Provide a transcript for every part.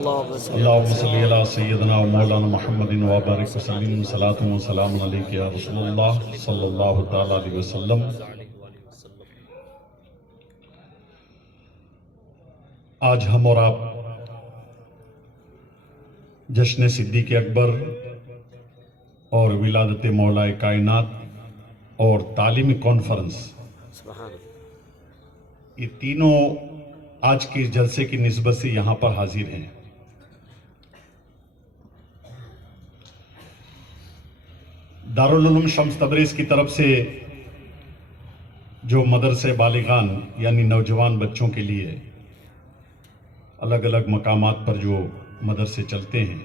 اللهم صل علی سیدنا و مولانا محمد و بارک وسلم صلاۃ و سلام علیک یا رسول اللہ صلی اللہ تعالی علیہ وسلم۔ آج ہم اور آپ جشن صدیق اکبر اور ولادت مولا کائنات اور تعلیمی کانفرنس، یہ تینوں آج کے جلسے کی نسبت سے یہاں پر حاضر ہیں۔ دارالعلوم شمس تبریز کی طرف سے جو مدرسے بالغان یعنی نوجوان بچوں کے لیے الگ الگ مقامات پر جو مدرسے چلتے ہیں،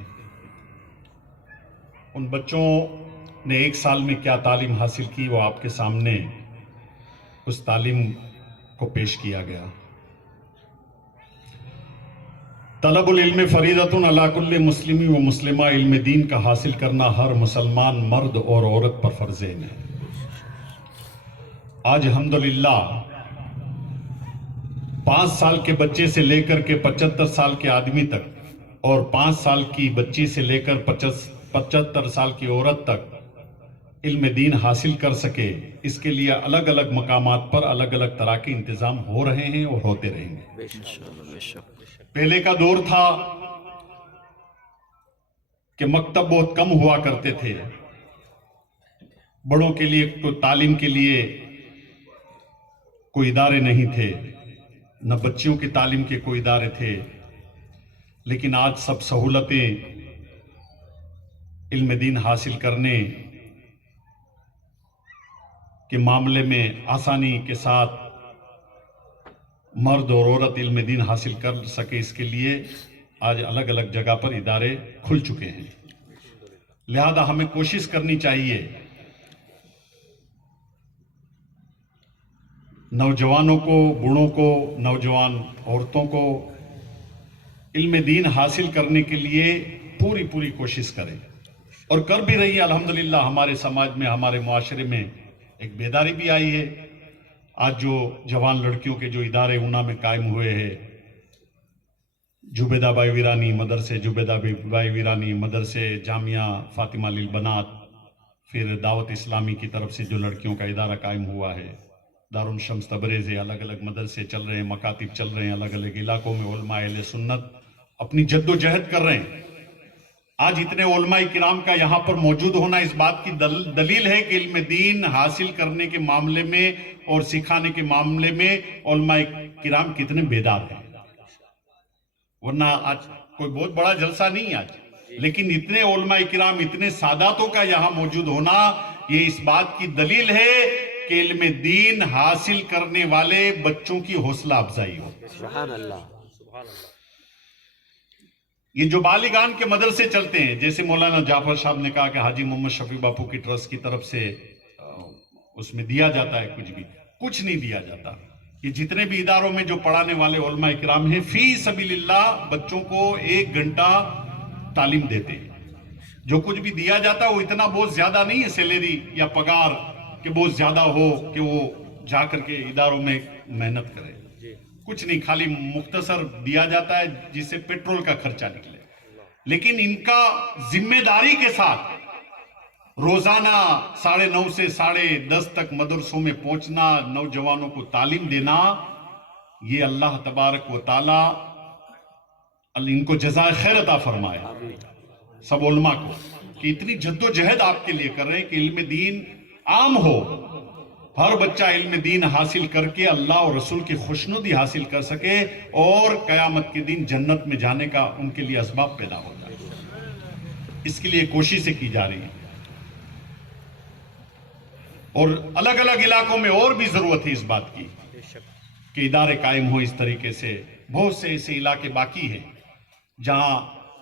ان بچوں نے ایک سال میں کیا تعلیم حاصل کی وہ آپ کے سامنے اس تعلیم کو پیش کیا گیا۔ طلب العلم فریضۃ علی کل مسلم و مسلمہ، علم دین کا حاصل کرنا ہر مسلمان مرد اور عورت پر فرض عین ہے۔ آج الحمدللہ 5 سال کے بچے سے لے کر کے 75 سال کے آدمی تک اور 5 سال کی بچی سے لے کر 75 سال کی عورت تک علم دین حاصل کر سکے، اس کے لیے الگ الگ مقامات پر الگ الگ طرح کے انتظام ہو رہے ہیں اور ہوتے رہیں گے۔ پہلے کا دور تھا کہ مکتب بہت کم ہوا کرتے تھے، بڑوں کے لیے کوئی تعلیم کے لیے کوئی ادارے نہیں تھے، نہ بچیوں کی تعلیم کے کوئی ادارے تھے، لیکن آج سب سہولتیں علم دین حاصل کرنے کے معاملے میں آسانی کے ساتھ مرد اور عورت علم دین حاصل کر سکے، اس کے لیے آج الگ الگ جگہ پر ادارے کھل چکے ہیں۔ لہذا ہمیں کوشش کرنی چاہیے نوجوانوں کو، بوڑھوں کو، نوجوان عورتوں کو علم دین حاصل کرنے کے لیے پوری کوشش کریں، اور کر بھی رہی ہے۔ الحمدللہ ہمارے سماج میں، ہمارے معاشرے میں ایک بیداری بھی آئی ہے۔ آج جو جوان لڑکیوں کے جو ادارے اونا میں قائم ہوئے ہیں، جبیدہ بائی ویرانی مدرسے، جبیدہ بائی ویرانی مدرسے، جامعہ فاطمہ للبنات، پھر دعوت اسلامی کی طرف سے جو لڑکیوں کا ادارہ قائم ہوا ہے، دارالعلوم شمس تبریز، الگ الگ مدرسے چل رہے ہیں، مکاتب چل رہے ہیں، الگ الگ علاقوں میں علماء اہل سنت اپنی جد و جہد کر رہے ہیں۔ آج اتنے علماء کرام کا یہاں پر موجود ہونا اس بات کی دلیل ہے کہ علم دین حاصل کرنے کے معاملے میں اور سکھانے کے معاملے میں علماء کرام کتنے بیدار ہیں۔ ورنہ آج کوئی بہت بڑا جلسہ نہیں آج، لیکن اتنے علماء کرام، اتنے ساداتوں کا یہاں موجود ہونا، یہ اس بات کی دلیل ہے کہ علم دین حاصل کرنے والے بچوں کی حوصلہ افزائی ہو۔ سبحان اللہ۔ یہ جو بالغان کے مدرسے چلتے ہیں، جیسے مولانا جعفر صاحب نے کہا کہ حاجی محمد شفیع باپو کی ٹرسٹ کی طرف سے اس میں دیا جاتا ہے، کچھ نہیں دیا جاتا۔ یہ جتنے بھی اداروں میں جو پڑھانے والے علماء کرام ہیں، فی سبیل اللہ بچوں کو 1 گھنٹہ تعلیم دیتے ہیں۔ جو کچھ بھی دیا جاتا ہے وہ اتنا بہت زیادہ نہیں ہے، سیلری یا پگار کہ بہت زیادہ ہو کہ وہ جا کر کے اداروں میں محنت کرے، کچھ نہیں، خالی مختصر دیا جاتا ہے جس سے پیٹرول کا خرچہ نکلے۔ لیکن ان کا ذمہ داری کے ساتھ روزانہ 9:30 سے 10:30 تک مدرسوں میں پہنچنا، نوجوانوں کو تعلیم دینا، یہ اللہ تبارک و تعالی ان کو جزائے خیر عطا فرمائے، سب علماء کو، کہ اتنی جد و جہد آپ کے لیے کر رہے ہیں کہ علم دین عام ہو، ہر بچہ علم دین حاصل کر کے اللہ اور رسول کی خوشنودی حاصل کر سکے، اور قیامت کے دن جنت میں جانے کا ان کے لیے اسباب پیدا ہو جائے۔ اس کے لیے کوششیں کی جا رہی ہیں، اور الگ الگ علاقوں میں اور بھی ضرورت ہے اس بات کی کہ ادارے قائم ہو اس طریقے سے۔ بہت سے ایسے علاقے باقی ہیں جہاں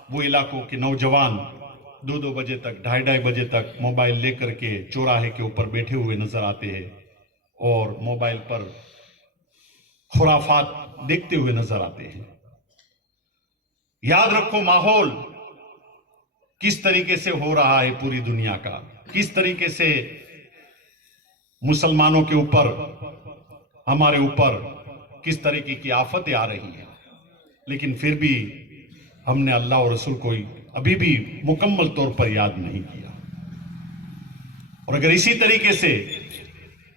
وہ علاقوں کے نوجوان 2 بجے تک، 2:30 بجے تک موبائل لے کر کے چوراہے کے اوپر بیٹھے ہوئے نظر آتے ہیں، اور موبائل پر خرافات دیکھتے ہوئے نظر آتے ہیں۔ یاد رکھو ماحول کس طریقے سے ہو رہا ہے پوری دنیا کا، کس طریقے سے مسلمانوں کے اوپر، ہمارے اوپر کس طریقے کی آفتیں آ رہی ہیں، لیکن پھر بھی ہم نے اللہ اور رسول کو ابھی بھی مکمل طور پر یاد نہیں کیا. اور اگر اسی طریقے سے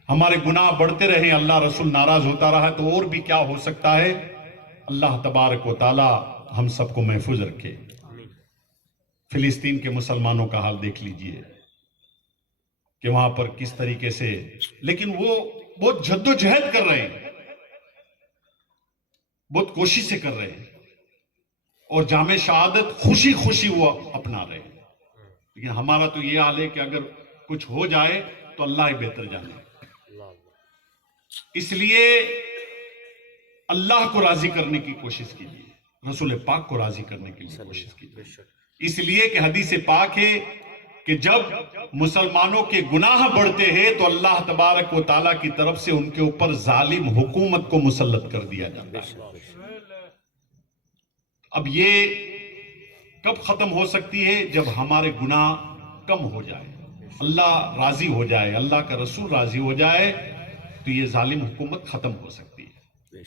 ہمارے گناہ بڑھتے رہیں، اللہ رسول ناراض ہوتا رہا، تو اور بھی کیا ہو سکتا ہے. اللہ تبارک و تعالی ہم سب کو محفوظ رکھے. فلسطین کے مسلمانوں کا حال دیکھ لیجئے کہ وہاں پر کس طریقے سے، لیکن وہ بہت جد و جہد کر رہے ہیں، بہت کوشش سے کر رہے ہیں، اور جامع شہادت خوشی خوشی وہ اپنا رہے ہیں. لیکن ہمارا تو یہ حال ہے کہ اگر کچھ ہو جائے تو اللہ ہی بہتر جانے. اس لیے اللہ کو راضی کرنے کی کوشش کیجیے، رسول پاک کو راضی کرنے کی کوشش کیجیے. اس لیے کہ حدیث پاک ہے کہ جب مسلمانوں کے گناہ بڑھتے ہیں تو اللہ تبارک و تعالیٰ کی طرف سے ان کے اوپر ظالم حکومت کو مسلط کر دیا جاتا ہے. اب یہ کب ختم ہو سکتی ہے؟ جب ہمارے گناہ کم ہو جائے، اللہ راضی ہو جائے، اللہ کا رسول راضی ہو جائے، تو یہ ظالم حکومت ختم ہو سکتی ہے.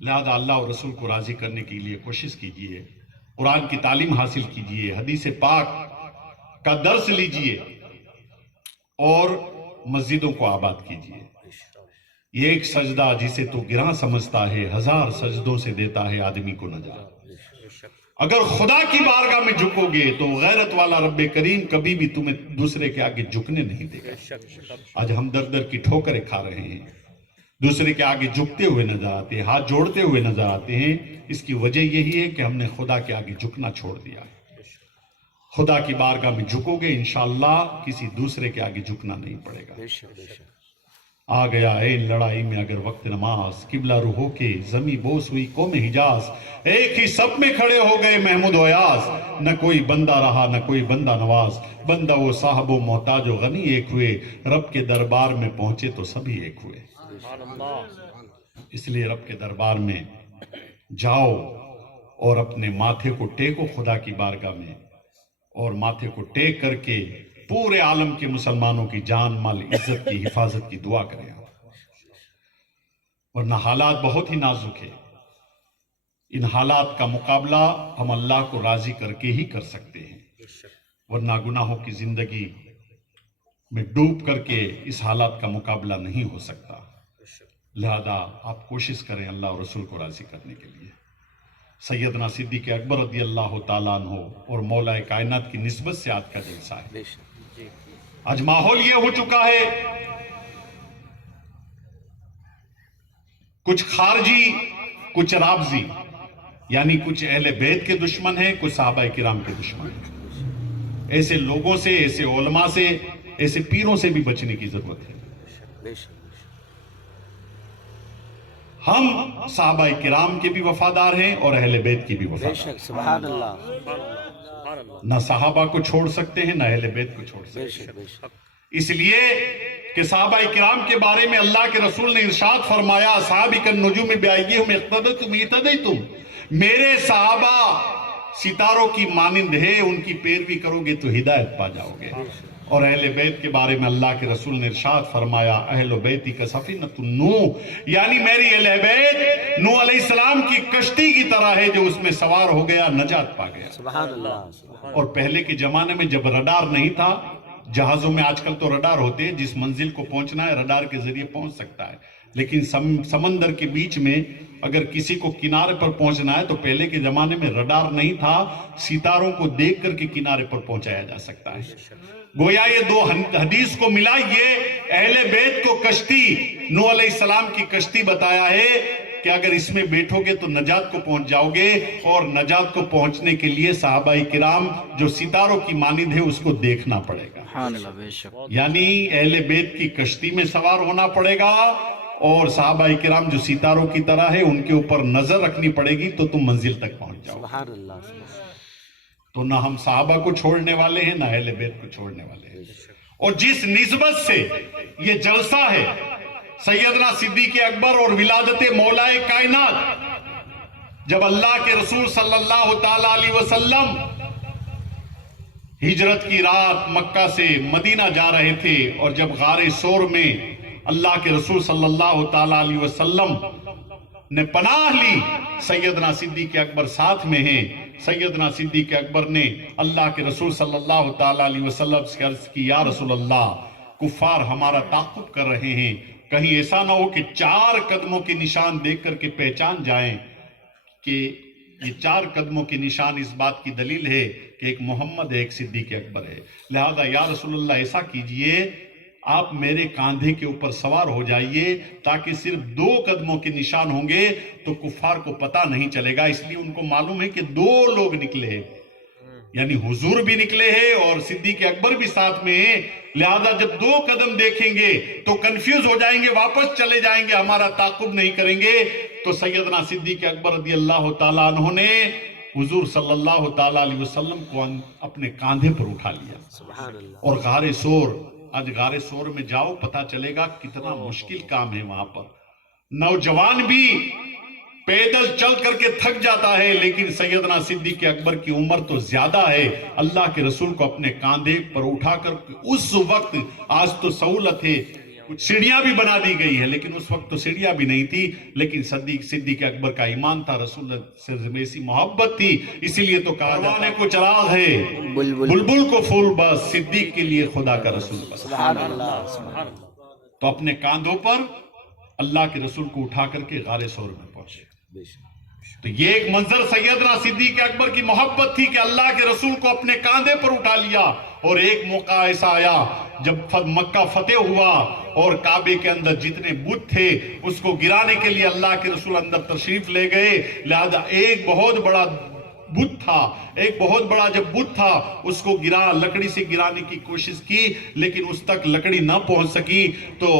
لہذا اللہ اور رسول کو راضی کرنے کے لیے کوشش کیجیے، قرآن کی تعلیم حاصل کیجیے، حدیث پاک کا درس لیجیے، اور مسجدوں کو آباد کیجیے. یہ ایک سجدہ جسے تو گراں سمجھتا ہے، 1000 سجدوں سے دیتا ہے آدمی کو نجات. اگر خدا کی بارگاہ میں جھکو گے تو غیرت والا رب کریم کبھی بھی تمہیں دوسرے کے آگے جھکنے نہیں دے گا. آج ہم در در کی ٹھوکریں کھا رہے ہیں، دوسرے کے آگے جھکتے ہوئے نظر آتے ہیں، ہاتھ جوڑتے ہوئے نظر آتے ہیں. اس کی وجہ یہی ہے کہ ہم نے خدا کے آگے جھکنا چھوڑ دیا. خدا کی بارگاہ میں جھکو گے انشاءاللہ کسی دوسرے کے آگے جھکنا نہیں پڑے گا. آ گیا ہے لڑائی میں اگر وقت نماز، قبلہ رخ کے زمیں بوس ہوئی قوم حجاز. ایک ہی سب میں کھڑے ہو گئے محمود و ایاز، نہ کوئی بندہ رہا نہ کوئی بندہ نواز. بندہ وہ صاحب و محتاج و غنی ایک ہوئے، رب کے دربار میں پہنچے تو سبھی ایک ہوئے. اس لیے رب کے دربار میں جاؤ اور اپنے ماتھے کو ٹیکو خدا کی بارگاہ میں، اور ماتھے کو ٹیک کر کے پورے عالم کے مسلمانوں کی جان مال عزت کی حفاظت کی دعا کریں. ورنہ حالات بہت ہی نازک ہے. ان حالات کا مقابلہ ہم اللہ کو راضی کر کے ہی کر سکتے ہیں، ورنہ گناہوں کی زندگی میں ڈوب کر کے اس حالات کا مقابلہ نہیں ہو سکتا. لہذا آپ کوشش کریں اللہ اور رسول کو راضی کرنے کے لیے. سیدنا صدیق اکبر رضی اللہ تعالیٰ عنہ اور مولا کائنات کی نسبت سے آج کا جلسہ ہے. آج ماحول یہ ہو چکا ہے، کچھ خارجی، کچھ رافضی، یعنی کچھ اہل بیت کے دشمن ہیں، کچھ صحابہ کرام کے دشمن ہیں. ایسے لوگوں سے، ایسے علماء سے، ایسے پیروں سے بھی بچنے کی ضرورت ہے. ہم صحابہ کرام کے بھی وفادار ہیں اور اہل بیت کی بھی وفادار ہیں. سبحان اللہ. نہ صحابہ کو چھوڑ سکتے ہیں نہ اہل بیت کو چھوڑ سکتے ہیں. اس لیے کہ صحابہ کرام کے بارے میں اللہ کے رسول نے ارشاد فرمایا، صحابی کالنجوم بأیہم اقتدیتم اہتدیتم. میرے صحابہ ستاروں کی مانند ہے، ان کی پیروی کرو گے تو ہدایت پا جاؤ گے. اور اہل بیت کے بارے میں اللہ کے رسول نے ارشاد فرمایا، اہل بیتی کسفینۃ نوح، یعنی میری اہل بیت نوح علیہ السلام کی کشتی کی طرح ہے، جو اس میں سوار ہو گیا نجات پا گیا. سبحان اللہ. اور پہلے کے زمانے میں جب رڈار نہیں تھا، جہازوں میں آج کل تو رڈار ہوتے ہیں، جس منزل کو پہنچنا ہے رڈار کے ذریعے پہنچ سکتا ہے. لیکن سمندر کے بیچ میں اگر کسی کو کنارے پر پہنچنا ہے تو پہلے کے زمانے میں رڈار نہیں تھا، ستاروں کو دیکھ کر کے کنارے پر پہنچایا جا سکتا ہے. گویا یہ دو حدیث کو ملا، یہ اہل بیت کو کشتی، نوح علیہ السلام کی کشتی بتایا ہے کہ اگر اس میں بیٹھو گے تو نجات کو پہنچ جاؤ گے. اور نجات کو پہنچنے کے لیے صحابہ کرام جو ستاروں کی مانند ہے اس کو دیکھنا پڑے گا. یعنی اہل بیت کی کشتی میں سوار ہونا پڑے گا، اور صحابہ کرام جو ستاروں کی طرح ہے ان کے اوپر نظر رکھنی پڑے گی تو تم منزل تک پہنچ جاؤ. سبحان اللہ. تو نہ ہم صحابہ کو چھوڑنے والے ہیں نہ اہل بیت کو چھوڑنے والے ہیں. اور جس نسبت سے یہ جلسہ ہے سیدنا صدیق اکبر اور ولادت مولا کائنات، جب اللہ کے رسول صلی اللہ تعالی علیہ وسلم ہجرت کی رات مکہ سے مدینہ جا رہے تھے، اور جب غار ثور میں اللہ کے رسول صلی اللہ تعالی علیہ وسلم نے پناہ لی، سیدنا صدیق اکبر ساتھ میں ہیں۔ سیدنا صدیق اکبر نے اللہ کے رسول صلی اللہ تعالیٰ علیہ وسلم سے عرض کی، یا رسول اللہ، کفار ہمارا تعاقب کر رہے ہیں، کہیں ایسا نہ ہو کہ 4 قدموں کے نشان دیکھ کر کے پہچان جائیں کہ یہ 4 قدموں کے نشان اس بات کی دلیل ہے کہ ایک محمد ہے، ایک صدیق اکبر ہے۔ لہذا یا رسول اللہ ایسا کیجئے، آپ میرے کاندھے کے اوپر سوار ہو جائیے، تاکہ صرف 2 قدموں کے نشان ہوں گے تو کفار کو پتہ نہیں چلے گا، اس لیے ان کو معلوم ہے کہ 2 لوگ نکلے ہیں، یعنی حضور بھی نکلے ہیں اور صدیق اکبر بھی ساتھ میں ہیں۔ لہذا جب 2 قدم دیکھیں گے تو کنفیوز ہو جائیں گے، واپس چلے جائیں گے، ہمارا تعاقب نہیں کریں گے۔ تو سیدنا صدیق اکبر رضی اللہ تعالیٰ عنہ نے حضور صلی اللہ تعالیٰ علیہ وسلم کو اپنے کاندھے پر اٹھا لیا، اور غار ثور، آج غار ثور میں جاؤ پتا چلے گا کتنا مشکل کام ہے وہاں پر، نوجوان بھی پیدل چل کر کے تھک جاتا ہے، لیکن سیدنا صدیق اکبر کی عمر تو زیادہ ہے، اللہ کے رسول کو اپنے کاندھے پر اٹھا کر اس وقت، آج تو سہولت ہے، کچھ سیڑھیاں بھی بنا دی گئی ہے، لیکن اس وقت تو سیڑھیاں بھی نہیں تھی، لیکن صدیق اکبر کا ایمان تھا، رسول سے ایسی محبت تھی، اسی لیے تو کہا پروانے کو چراغ ہے، بلبل کو پھول بس، صدیق کے لیے خدا کا رسول بس۔ سبحان اللہ، سبحان اللہ۔ تو اپنے کاندھوں پر اللہ کے رسول کو اٹھا کر کے غار ثور میں پہنچے۔ تو یہ ایک منظر سیدنا صدیق اکبر کی محبت تھی کہ اللہ کے رسول کو اپنے کاندھے پر اٹھا لیا۔ اور ایک موقع ایسا آیا جب مکہ فتح ہوا اور کعبے کے اندر جتنے بت تھے اس کو گرانے کے لیے اللہ کے رسول اندر تشریف لے گئے، لہذا ایک بہت بڑا بت تھا، ایک بہت بڑا جب بت تھا اس کو لکڑی سے گرانے کی کوشش کی، لیکن اس تک لکڑی نہ پہنچ سکی۔ تو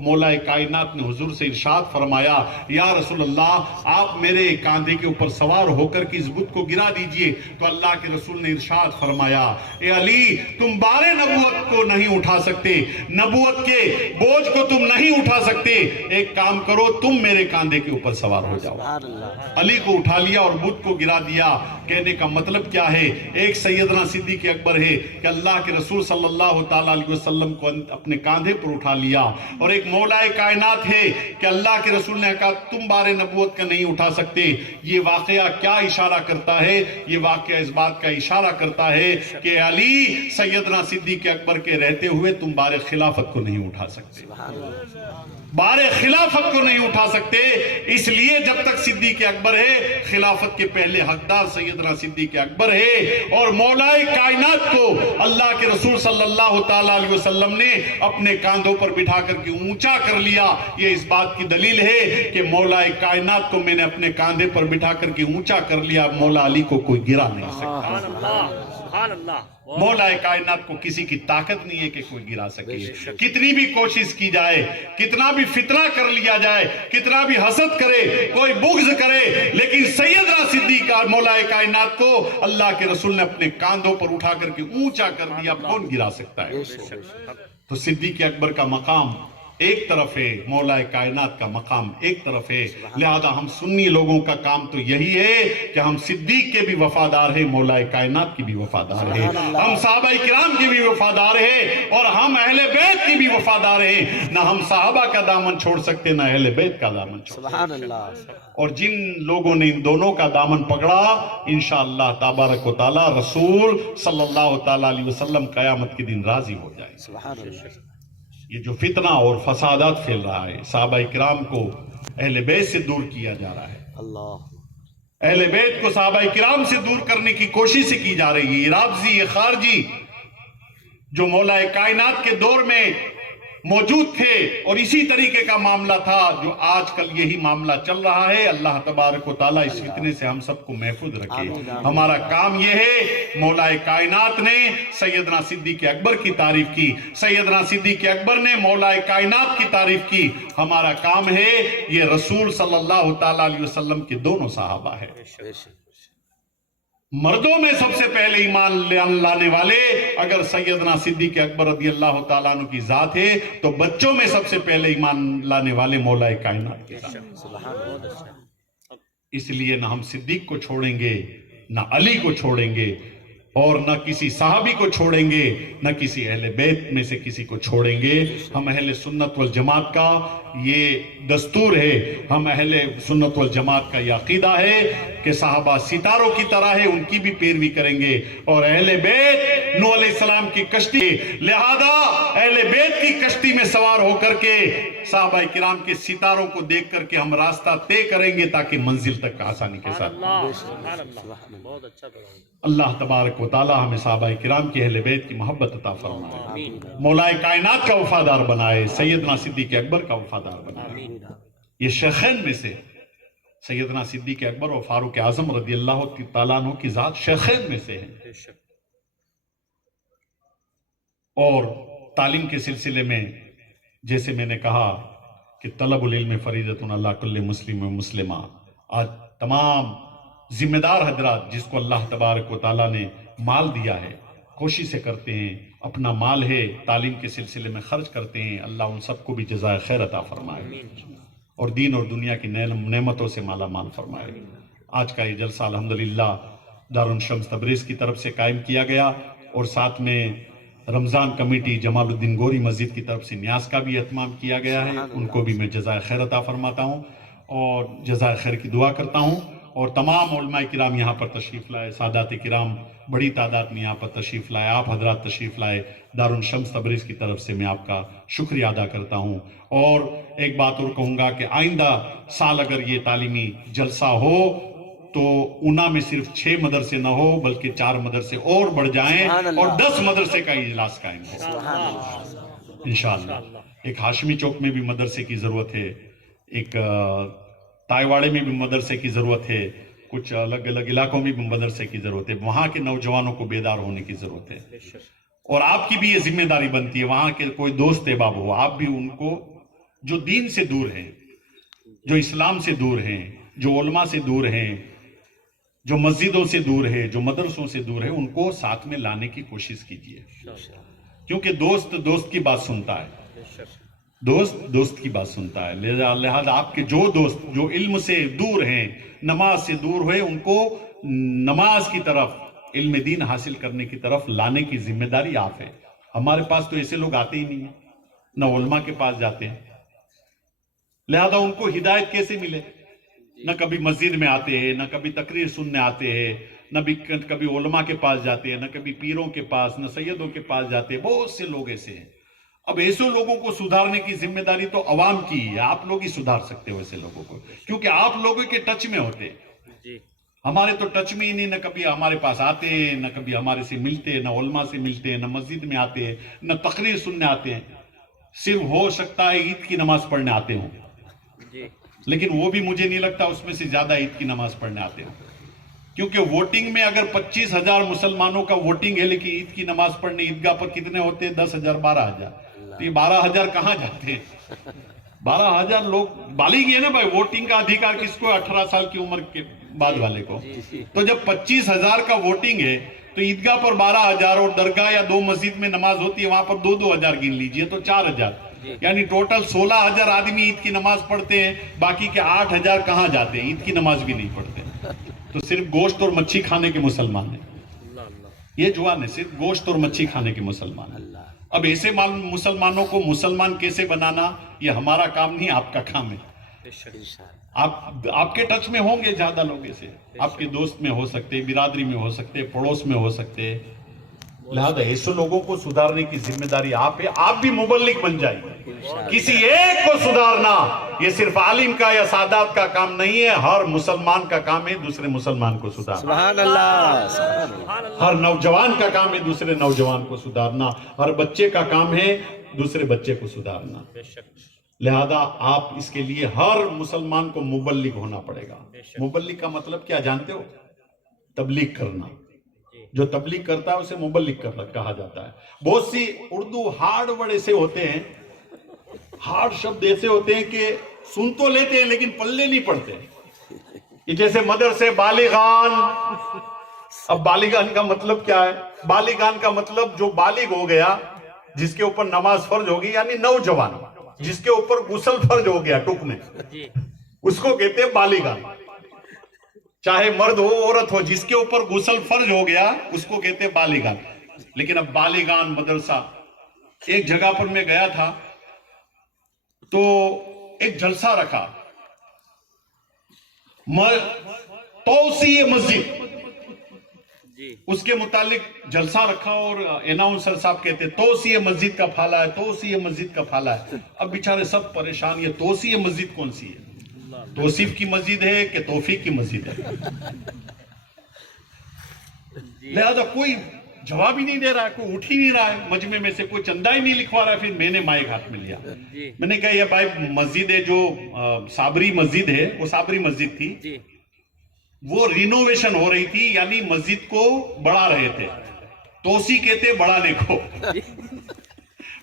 مولا کائنات نے حضور سے ارشاد فرمایا، یا رسول اللہ آپ میرے کاندھے کے اوپر سوار ہو کر کے اس بت کو گرا دیجئے۔ تو اللہ کے رسول نے ارشاد فرمایا، اے علی تم بار نبوت کو نہیں اٹھا سکتے، نبوت کے بوجھ کو تم نہیں اٹھا سکتے، ایک کام کرو تم میرے کاندھے کے اوپر سوار ہو جاؤ۔ علی کو اٹھا لیا اور بت کو گرا دیا۔ کہنے کا مطلب کیا ہے؟ ایک سیدنا صدیق اکبر ہے کہ اللہ کے رسول صلی اللہ تعالیٰ علیہ وسلم کو اپنے کاندھے پر اٹھا لیا، اور ایک مولا کائنات ہے کہ اللہ کے رسول نے کہا تم بار نبوت کا نہیں اٹھا سکتے۔ یہ واقعہ کیا اشارہ کرتا ہے؟ یہ واقعہ اس بات کا اشارہ کرتا ہے کہ علی سیدنا صدیق اکبر کے رہتے ہوئے تم بار خلافت کو نہیں اٹھا سکتے، بار خلافت کو نہیں اٹھا سکتے، اس لیے جب تک صدیق اکبر ہے خلافت کے پہلے حقدار سیدنا صدیق اکبر ہے۔ اور مولا کائنات کو اللہ کے رسول صلی اللہ تعالیٰ علیہ وسلم نے اپنے کاندھوں پر بٹھا کر کے اونچا کر لیا۔ یہ اس بات کی دلیل ہے کہ مولا کائنات کو میں نے اپنے کاندھے پر بٹھا کر کے اونچا کر لیا، مولا علی کو کوئی گرا نہیں سکتا۔ سبحان اللہ۔ مولا کائنات کو کسی کی طاقت نہیں ہے کہ کوئی گرا سکے، کتنی بھی کوشش کی جائے، کتنا بھی فتنہ کر لیا جائے، کتنا بھی حسد کرے، کوئی بغض کرے، لیکن سیدنا صدیق مولا کائنات کو اللہ کے رسول نے اپنے کاندھوں پر اٹھا کر کے اونچا کر دیا، کون گرا سکتا ہے؟ تو صدیق اکبر کا مقام ایک طرف ہے، مولا کائنات کا مقام ایک طرف ہے، لہذا ہم سنی لوگوں کا کام تو یہی ہے کہ ہم صدیق کے بھی وفادار ہیں، مولا کائنات کی بھی وفادار ہیں، ہم صحابہ کرام کی بھی وفادار ہیں، اور ہم اہل بیت کی بھی وفادار ہیں۔ نہ ہم صحابہ کا دامن چھوڑ سکتے، نہ اہل بیت کا دامن چھوڑ سکتے۔ اور جن لوگوں نے ان دونوں کا دامن پکڑا، انشاءاللہ تبارک و تعالی رسول صلی اللہ تعالیٰ علیہ وسلم قیامت کے دن راضی ہو جائے۔ یہ جو فتنہ اور فسادات پھیل رہا ہے، صحابہ کرام کو اہل بیت سے دور کیا جا رہا ہے، اہل بیت کو صحابہ کرام سے دور کرنے کی کوشش کی جا رہی ہے۔ یہ رافضی، یہ خارجی جو مولا کائنات کے دور میں موجود تھے، اور اسی طریقے کا معاملہ تھا جو آج کل یہی معاملہ چل رہا ہے۔ اللہ تبارک و تعالیٰ اس فتنے سے ہم سب کو محفوظ رکھے۔ ہمارا کام یہ ہے، مولا کائنات نے سیدنا صدیق اکبر کی تعریف کی، سیدنا صدیق اکبر نے مولا کائنات کی تعریف کی، ہمارا کام ہے یہ رسول صلی اللہ تعالیٰ علیہ وسلم کے دونوں صحابہ ہے۔ مردوں میں سب سے پہلے ایمان لانے والے اگر سیدنا صدیق اکبر رضی اللہ تعالیٰ عنہ کی ذات ہے، تو بچوں میں سب سے پہلے ایمان لانے والے مولا کائنات کے ذات۔ اس لیے نہ ہم صدیق کو چھوڑیں گے، نہ علی کو چھوڑیں گے، اور نہ کسی صحابی کو چھوڑیں گے، نہ کسی اہل بیت میں سے کسی کو چھوڑیں گے۔ ہم اہل سنت والجماعت کا یہ دستور ہے. ہم اہل سنت والجماعت کا یہ عقیدہ ہے کہ صحابہ ستاروں کی طرح ہے, ان کی بھی پیروی کریں گے. اور اہل بیت نوح علیہ السلام کی کشتی, لہذا اہل بیت کی کشتی میں سوار ہو کر کے صحابہ کرام کے ستاروں کو دیکھ کر کے ہم راستہ طے کریں گے تاکہ منزل تک آسانی کے ساتھ. سبحان اللہ, بہت اچھا فرمایا. اللہ تبارک و تعالی ہمیں صحابہ کرام کی اہل بیت کی محبت عطا فرمائے, آمین مولائے کائنات کا وفادار بنائے, سیدنا صدیق اکبر کا وفادار بنائے. آمین. یہ شیخین میں سے سیدنا صدیق اکبر اور فاروق اعظم رضی اللہ تعالیٰ عنہ کی ذات شیخین میں سے ہیں. بے شک. اور تعلیم کے سلسلے میں جیسے میں نے کہا کہ طلب العلم فریضۃ علی کل مسلم و مسلمہ, آج تمام ذمہ دار حضرات جس کو اللہ تبارک و تعالیٰ نے مال دیا ہے کوششیں کرتے ہیں, اپنا مال ہے تعلیم کے سلسلے میں خرچ کرتے ہیں, اللہ ان سب کو بھی جزائے خیر عطا فرمائے اور دین اور دنیا کی نعمتوں سے مالا مال فرمائے. آج کا یہ جلسہ الحمدللہ دارالشمس تبریز کی طرف سے قائم کیا گیا اور ساتھ میں رمضان کمیٹی جمال الدین گوری مسجد کی طرف سے نیاز کا بھی اہتمام کیا گیا ہے. ان کو بھی میں جزائے خیر عطا فرماتا ہوں اور جزائے خیر کی دعا کرتا ہوں. اور تمام علماء کرام یہاں پر تشریف لائے, سادات کرام بڑی تعداد میں یہاں پر تشریف لائے, آپ حضرات تشریف لائے, دارالشمس تبریز کی طرف سے میں آپ کا شکریہ ادا کرتا ہوں. اور ایک بات اور کہوں گا کہ آئندہ سال اگر یہ تعلیمی جلسہ ہو تو اونا میں صرف 6 مدرسے نہ ہو بلکہ 4 مدرسے اور بڑھ جائیں اور 10 مدرسے کا اجلاس قائم ہو انشاءاللہ. ایک ہاشمی چوک میں بھی مدرسے کی ضرورت ہے, ایک تائیواڑے میں بھی مدرسے کی ضرورت ہے, کچھ الگ الگ علاقوں میں بھی مدرسے کی ضرورت ہے. وہاں کے نوجوانوں کو بیدار ہونے کی ضرورت ہے اور آپ کی بھی یہ ذمہ داری بنتی ہے. وہاں کے کوئی دوست احباب ہو, آپ بھی ان کو جو دین سے دور ہیں, جو اسلام سے دور ہیں, جو علماء سے دور ہیں, جو مسجدوں سے دور ہے, جو مدرسوں سے دور ہے, ان کو ساتھ میں لانے کی کوشش کیجیے, کیونکہ دوست دوست کی بات سنتا ہے, دوست دوست کی بات سنتا ہے. لہذا آپ کے جو دوست جو علم سے دور ہیں, نماز سے دور ہوئے, ان کو نماز کی طرف, علم دین حاصل کرنے کی طرف لانے کی ذمہ داری آپ ہے. ہمارے پاس تو ایسے لوگ آتے ہی نہیں ہیں, نہ علماء کے پاس جاتے ہیں, لہذا ان کو ہدایت کیسے ملے؟ نہ کبھی مسجد میں آتے ہیں, نہ کبھی تقریر سننے آتے ہیں, نہ کبھی علماء کے پاس جاتے ہیں, نہ کبھی پیروں کے پاس, نہ سیدوں کے پاس جاتے ہیں. بہت سے لوگ ایسے ہیں. اب ایسے لوگوں کو سدھارنے کی ذمہ داری تو عوام کی ہے, آپ لوگ ہی سدھار سکتے ہو ایسے لوگوں کو, کیونکہ آپ لوگوں کے ٹچ میں ہوتے ہیں. ہمارے تو ٹچ میں ہی نہیں, نہ کبھی ہمارے پاس آتے ہیں, نہ کبھی ہمارے سے ملتے ہیں, نہ علماء سے ملتے ہیں, نہ مسجد میں آتے ہیں, نہ تقریر سننے آتے ہیں. صرف ہو سکتا ہے عید کی نماز پڑھنے آتے ہوں, لیکن وہ بھی مجھے نہیں لگتا اس میں سے زیادہ عید کی نماز پڑھنے آتے ہوں, کیونکہ ووٹنگ میں اگر 25,000 مسلمانوں کا ووٹنگ ہے لیکن عید کی نماز پڑھنے عیدگاہ پر کتنے ہوتے ہیں؟ 10,000 12,000. تو یہ 12,000 کہاں جاتے ہیں؟ 12,000 لوگ بالغ ہے نا بھائی, ووٹنگ کا ادھیکار کس کو؟ 18 سال کی عمر کے بعد والے کو. تو جب 25,000 کا ووٹنگ ہے تو عیدگاہ پر 12,000 اور درگاہ یا 2 مسجد میں نماز ہوتی ہے وہاں پر 2,000 گن لیجئے تو 4,000, یعنی ٹوٹل 16,000 آدمی عید کی نماز پڑھتے ہیں. باقی کے 8,000 کہاں جاتے ہیں؟ عید کی نماز بھی نہیں پڑھتے. تو صرف گوشت اور مچھی کھانے کے مسلمان ہیں, یہ جوان ہے, صرف گوشت اور مچھی کھانے کے مسلمان ہیں. اب ایسے مسلمانوں کو مسلمان کیسے بنانا, یہ ہمارا کام نہیں, آپ کا کام ہے. آپ کے ٹچ میں ہوں گے زیادہ لوگ ایسے, آپ کے دوست میں ہو سکتے, برادری میں ہو سکتے, پڑوس میں ہو سکتے. لہذا ایسے لوگوں کو سدھارنے کی ذمہ داری آپ ہے, آپ بھی مبلغ بن جائیے. کسی ایک کو سدھارنا یہ صرف عالم کا یا سادات کا کام نہیں ہے, ہر مسلمان کا کام ہے دوسرے مسلمان کو سدھارنا. سبحان اللہ. ہر نوجوان کا کام ہے دوسرے نوجوان کو سدھارنا, ہر بچے کا کام ہے دوسرے بچے کو سدھارنا. لہذا آپ اس کے لیے ہر مسلمان کو مبلغ ہونا پڑے گا. مبلغ کا مطلب کیا جانتے ہو؟ تبلیغ کرنا. جو تبلیغ کرتا ہے اسے مبلغ کہا جاتا ہے. بہت سی اردو ہارڈ ورڈ ایسے ہوتے ہیں, ہارڈ شبد ایسے ہوتے ہیں کہ سن تو لیتے ہیں لیکن پلے نہیں پڑتے. جیسے مدرسے بالغان. اب بالغان کا مطلب کیا ہے؟ بالغان کا مطلب جو بالغ ہو گیا, جس کے اوپر نماز فرض ہوگی, یعنی نوجوان جس کے اوپر غسل فرض ہو گیا ٹک میں, اس کو کہتے ہیں بالغان. چاہے مرد ہو عورت ہو, جس کے اوپر غسل فرض ہو گیا اس کو کہتے ہیں بالغان. لیکن اب بالغان مدرسہ, ایک جگہ پر میں گیا تھا تو ایک جلسہ رکھا توسیع مسجد، جی اس کے متعلق جلسہ رکھا اور اناؤنسر صاحب کہتے توسیع مسجد کا پھالا ہے، توسیع مسجد کا پھالا ہے. اب بیچارے سب پریشان، یہ توسیع مسجد کون سی ہے؟ توصیف کی مسجد ہے کہ توفیق کی مسجد ہے؟ لہذا کوئی جواب ہی نہیں دے رہا ہے، کوئی اٹھ ہی نہیں رہا ہے، مجمع میں سے کوئی چندہ ہی نہیں لکھوا رہا ہے. پھر میں نے مائک ہاتھ میں لیا، جی میں نے کہا یہ بھائی مسجد ہے جو صابری مسجد ہے، وہ صابری مسجد تھی، جی وہ رینوویشن ہو رہی تھی، یعنی مسجد کو بڑھا رہے تھے. توسیع کہتے بڑھانے کو،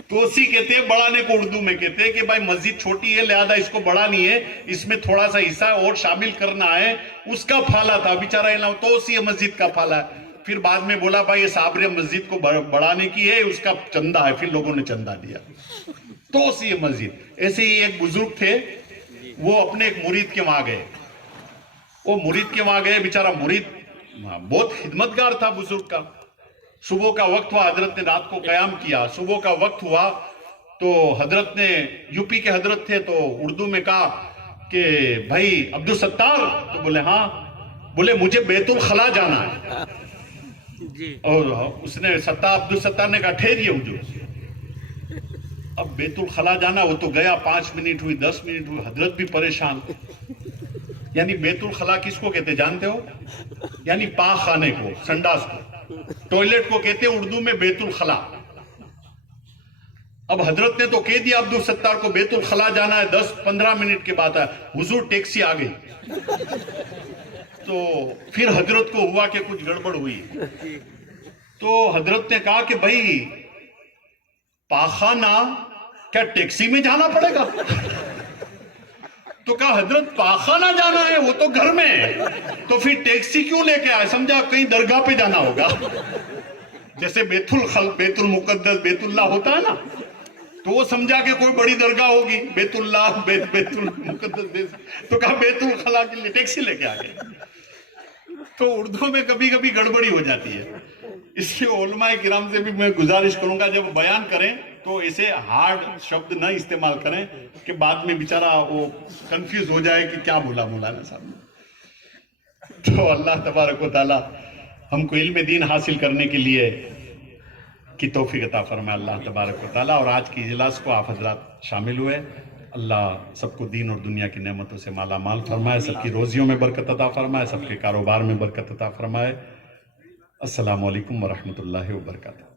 توسیع کہتے بڑھانے کو، اردو میں کہتے کہ بھائی مسجد چھوٹی ہے لہذا اس کو بڑھانی ہے، اس میں تھوڑا سا حصہ اور شامل کرنا ہے. اس کا پھالا تھا بیچارہ، توسیع مسجد کا پھالا ہے. پھر بعد میں بولا بھائی یہ صابری مسجد کو بڑھانے کی ہے، اس کا چندہ ہے. پھر لوگوں نے چندہ دیا. توسیع مسجد. ایسے ہی ایک بزرگ تھے، وہ اپنے ایک مرید کے وہاں گئے. وہ مرید کے وہاں گئے، بیچارہ مرید بہت خدمتگار تھا بزرگ کا. صبح کا وقت ہوا، حضرت نے رات کو قیام کیا. صبح کا وقت ہوا تو حضرت نے، یو پی کے حضرت تھے، تو اردو میں کہا کہ بھائی عبدالستار، تو بولے ہاں. بولے مجھے بیت الخلا جانا ہے. جی اور اس نے عبدالستار نے کہا ٹھہریے حضور. اب بیت الخلا جانا، وہ تو گیا، 5 منٹ ہوئی، 10 منٹ ہوئی، حضرت بھی پریشان. یعنی بیت الخلا کس کو کہتے جانتے ہو؟ یعنی پاک خانے کو، سنڈاس کو، ٹوائلٹ کو کہتے اردو میں بیت الخلا. اب حضرت نے تو کہہ دیا عبدالستار کو بیت الخلا جانا ہے، 10-15 منٹ کے بعد ہے. حضور ٹیکسی آ گئی. تو پھر حضرت کو ہوا کہ کچھ گڑبڑ ہوئی. تو حضرت نے کہا کہ بھائی پاخانہ کیا ٹیکسی میں جانا پڑے گا؟ تو کہا حضرت پاخانہ جانا ہے وہ تو گھر میں ہے، تو پھر ٹیکسی کیوں لے کے آئے؟ سمجھا کہیں درگاہ پہ جانا ہوگا، جیسے بیت المقدس بیت اللہ ہوتا ہے نا، تو وہ سمجھا کہ کوئی بڑی درگاہ ہوگی، بیت اللہ بیت المقدس، تو کہا بیت الخلا کے لیے ٹیکسی لے کے آ گئے. تو اردو میں کبھی کبھی گڑبڑی ہو جاتی ہے. اس لیے علماء کرام سے بھی میں گزارش کروں گا جب بیان کریں تو اسے ہارڈ شبد نہ استعمال کریں کہ بعد میں بیچارہ وہ کنفیوز ہو جائے کہ کیا بولا مولانا صاحب نے. تو اللہ تبارک و تعالی ہم کو علم دین حاصل کرنے کے لیے کی توفیق عطا فرمائے اللہ تبارک و تعالی. اور آج کی اجلاس کو آپ حضرات شامل ہوئے، اللہ سب کو دین اور دنیا کی نعمتوں سے مالا مال فرمائے، سب کی روزیوں میں برکت عطا فرمائے، سب کے کاروبار میں برکت عطا فرمائے. السلام علیکم ورحمۃ اللہ وبرکاتہ.